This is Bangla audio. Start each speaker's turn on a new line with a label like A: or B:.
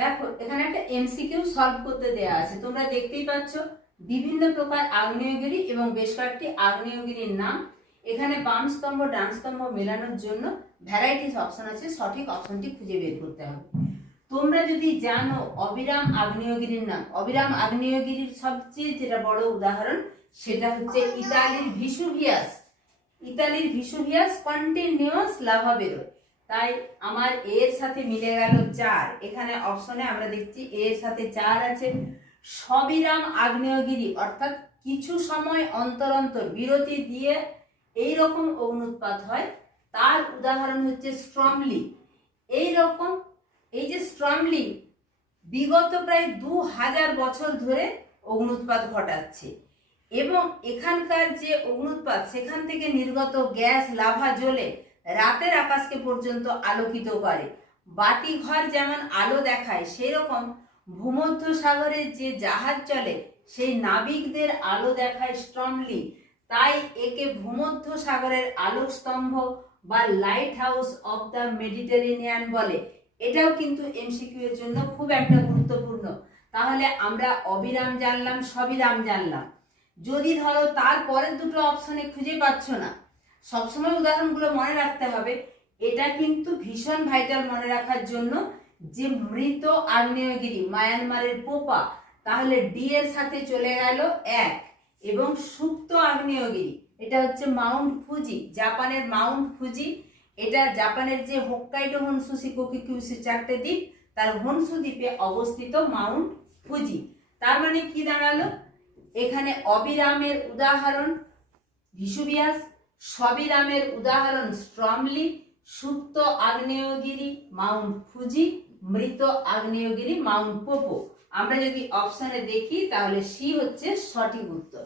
A: দেখো, এখানে একটা এমসিকিউ সলভ করতে দেয়া আছে। তোমরা দেখতেই পাচ্ছ, বিভিন্ন প্রকার আগ্নেয়গিরি এবং বেশ কয়েকটি আগ্নেয়গিরির নাম। এখানে বাম স্তম্ভ, ডান স্তম্ভ মেলানোর জন্য ভ্যারাইটিস অপশন আছে, সঠিক অপশনটি খুঁজে বের করতে হবে। তোমরা যদি জানো অবিরাম আগ্নেয়গিরির নাম, অবিরাম আগ্নেয়গিরির সবচেয়ে যেটা বড় উদাহরণ, সেটা হচ্ছে ইতালির ভিসুভিয়াস। ইতালির ভিসুভিয়াস কন্টিনিউয়াস লাভা বেরোয়। তাই আমার এর সাথে মিলে গেল চার। এখানে অপশনে আমরা দেখছি এর সাথে চার আছে। সবিরাম আগ্নেয়গিরি, অর্থাৎ কিছু সময় অন্তর অন্তর বিরতি দিয়ে এই রকম অগ্নুৎপাত হয়। তার উদাহরণ হচ্ছে স্ট্রমলি। এই রকম এই যে স্ট্রমলি বিগত প্রায় দু হাজার বছর ধরে অগ্নুৎপাত ঘটাচ্ছে এবং এখানকার যে অগ্নুৎপাত, সেখান থেকে নির্গত গ্যাস, লাভা জ্বলে রাতের আকাশকে পর্যন্ত আলোকিত করে। বাতি ঘর যেমন আলো দেখায় সেই রকম ভূমধ্য সাগরে যে জাহাজ চলে, সেই নাবিকদের আলো দেখায় স্ট্রংলি তাই একে ভূমধ্য সাগরের আলোক স্তম্ভ বা lighthouse of the Mediterranean বলে। এটাও কিন্তু এমসিকিউ এর জন্য খুব একটা গুরুত্বপূর্ণ। তাহলে আমরা অবিরাম জানলাম, সবিরাম জানলাম। যদি ধরো তার পরের দুটো অপশনে খুঁজে পাচ্ছ না সবসময় উদাহরণগুলো মনে রাখতে হবে। এটা কিন্তু ভীষণ ভাইটাল মনে রাখার জন্য যে মৃত আগ্নেয়গিরি, মায়ানমারের পোপা, তাহলে ডি এর সাথে চলে গেল এক এবং সুপ্ত আগ্নেয়গিরি, এটা হচ্ছে মাউন্ট ফুজি, জাপানের মাউন্ট ফুজি। এটা জাপানের যে হোক্কাইডো হনসু শিকোকিকিউসি চারটে দ্বীপ, তার হনসু দ্বীপে অবস্থিত মাউন্ট ফুজি। তার মানে কি দাঁড়াল? এখানে অবিরামের উদাহরণ ভিসুবিয়াস সবিরামের উদাহরণ স্ট্রমলি সুপ্ত আগ্নেয়গিরি মাউন্ট ফুজি, মৃত আগ্নেয়গিরি মাউন্ট পোপো। আমরা যদি অপশানে দেখি, তাহলে সি হচ্ছে সঠিক উত্তর।